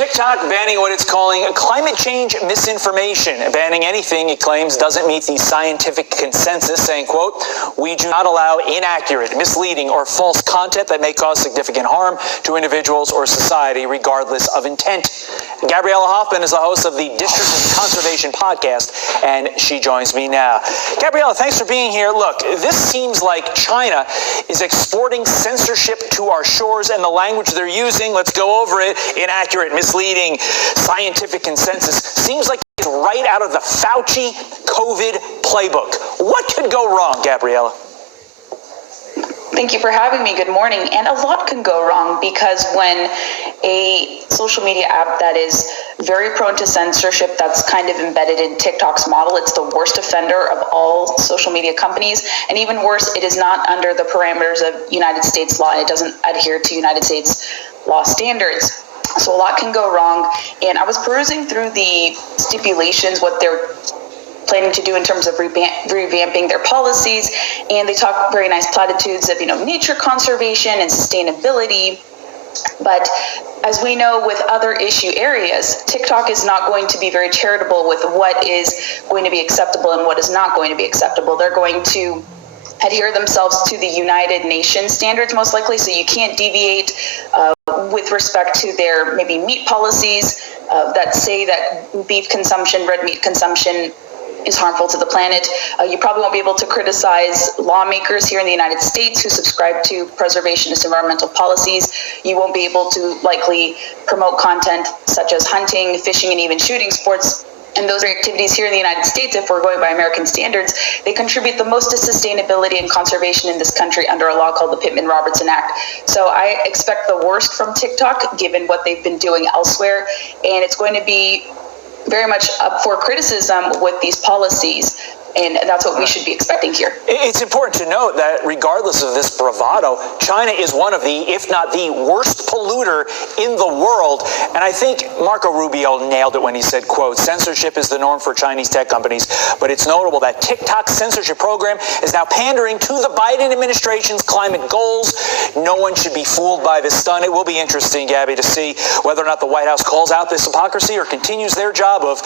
TikTok banning what it's calling climate change misinformation. Banning anything, it claims, doesn't meet the scientific consensus, saying, quote, "We do not allow inaccurate, misleading, or false content that may cause significant harm to individuals or society, regardless of intent." Gabriella Hoffman is the host of the District of Conservation podcast, and she joins me now. Gabriella, thanks for being here. Look, this seems like China is exporting censorship to our shores, and the language they're using, let's go over it, inaccurate, misleading, scientific consensus, seems like it's right out of the Fauci COVID playbook. What could go wrong, Gabriella? Thank you for having me. Good morning. And a lot can go wrong, because when a social media app that is very prone to censorship, that's kind of embedded in TikTok's model, it's the worst offender of all social media companies. And even worse, it is not under the parameters of United States law. It doesn't adhere to United States law standards. So a lot can go wrong. And I was perusing through the stipulations, what they're planning to do in terms of revamping their policies, and they talk very nice platitudes of, nature conservation and sustainability. But as we know, with other issue areas, TikTok is not going to be very charitable with what is going to be acceptable and what is not going to be acceptable. They're going to adhere themselves to the United Nations standards, most likely, so you can't deviate with respect to their maybe meat policies that say that beef consumption, red meat consumption is harmful to the planet. You probably won't be able to criticize lawmakers here in the United States who subscribe to preservationist environmental policies. You won't be able to likely promote content such as hunting, fishing, and even shooting sports. And those are activities here in the United States, if we're going by American standards, they contribute the most to sustainability and conservation in this country under a law called the Pittman-Robertson Act. So I expect the worst from TikTok, given what they've been doing elsewhere. And it's going to be very much up for criticism with these policies. And that's what we should be expecting here. It's important to note that regardless of this bravado, China is one of the, if not the worst polluter in the world. And I think Marco Rubio nailed it when he said, quote, "Censorship is the norm for Chinese tech companies." But it's notable that TikTok's censorship program is now pandering to the Biden administration's climate goals. No one should be fooled by this stunt. It will be interesting, Gabby, to see whether or not the White House calls out this hypocrisy or continues their job of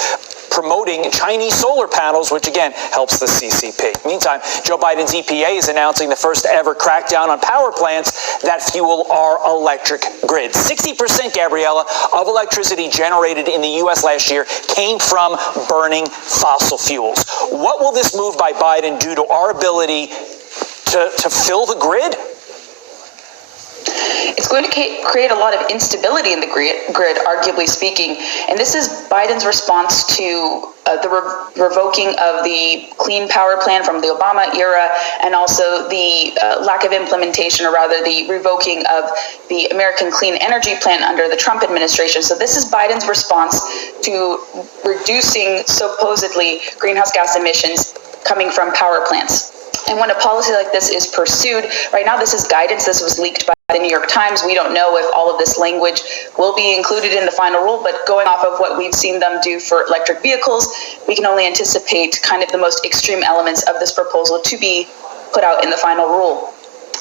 promoting Chinese solar panels, which again helps the CCP. Meantime, Joe Biden's EPA is announcing the first ever crackdown on power plants that fuel our electric grid. 60%, Gabriella, of electricity generated in the U.S. last year came from burning fossil fuels. What will this move by Biden do to our ability to fill the grid? It's going to create a lot of instability in the grid, arguably speaking. And this is Biden's response to the revoking of the Clean Power Plan from the Obama era, and also the lack of implementation, or rather the revoking of the American Clean Energy Plan under the Trump administration. So this is Biden's response to reducing supposedly greenhouse gas emissions coming from power plants. And when a policy like this is pursued, right now this is guidance. This was leaked by the New York Times. We don't know if all of this language will be included in the final rule, but going off of what we've seen them do for electric vehicles, we can only anticipate kind of the most extreme elements of this proposal to be put out in the final rule.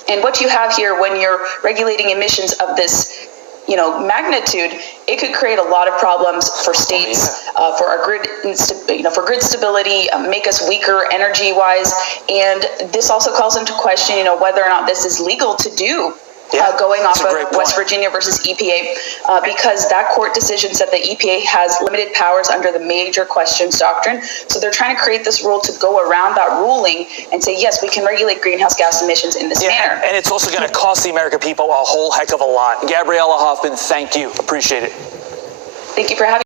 And what you have here, when you're regulating emissions of this magnitude, it could create a lot of problems for states, for our grid, for grid stability, make us weaker energy-wise. And this also calls into question, whether or not this is legal to do. Going off of West Virginia versus EPA, because that court decision said that EPA has limited powers under the major questions doctrine. So they're trying to create this rule to go around that ruling and say, yes, we can regulate greenhouse gas emissions in this manner. And it's also going to cost the American people a whole heck of a lot. Gabriella Hoffman, thank you. Appreciate it. Thank you for having me.